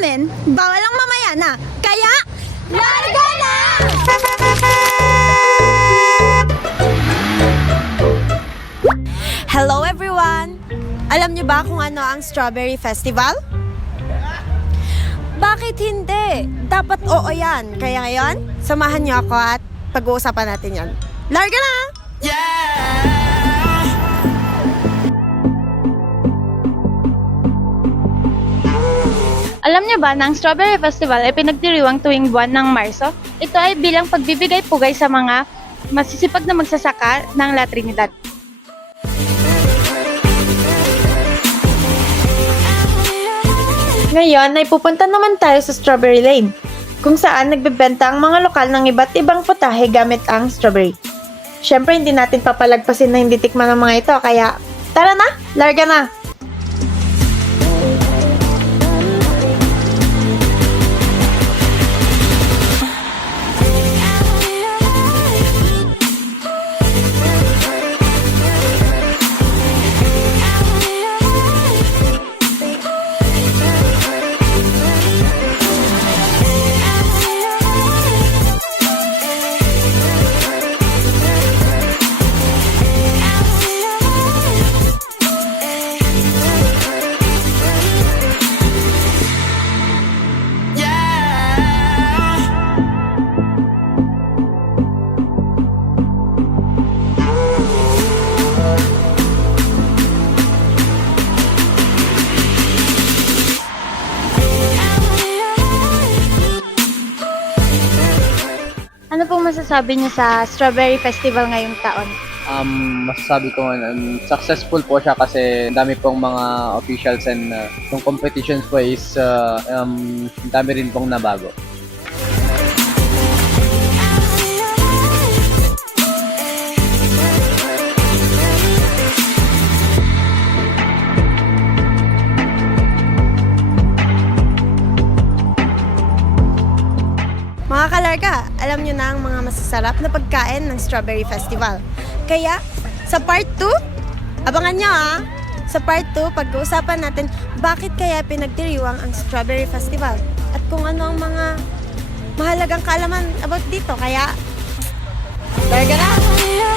namin, bawal ang mamaya na. Kaya, larga na! Hello everyone! Alam niyo ba kung ano ang Strawberry Festival? Bakit hindi? Dapat oo yan. Kaya ngayon, samahan niyo ako at pag-uusapan natin yan. Larga na! Alam niyo ba na ang Strawberry Festival ay pinagdiriwang tuwing buwan ng Marso? Ito ay bilang pagbibigay pugay sa mga masisipag na magsasaka ng La Trinidad. Ngayon ay pupunta naman tayo sa Strawberry Lane, kung saan nagbebenta ang mga lokal ng iba't ibang putahe gamit ang strawberry. Siyempre hindi natin papalagpasin na hindi tikman ng mga ito, kaya tara na, larga na! Ano pong masasabi niyo sa Strawberry Festival ngayong taon? Masasabi ko successful po siya kasi ang dami pong mga officials and yung competitions po is ang dami rin pong nabago. Mga kalarga, alam nyo na ang mga masasarap na pagkain ng Strawberry Festival. Kaya, sa part 2, abangan nyo Sa part 2, pag-uusapan natin bakit kaya pinagdiriwang ang Strawberry Festival at kung ano ang mga mahalagang kaalaman about dito. Kaya, larga na!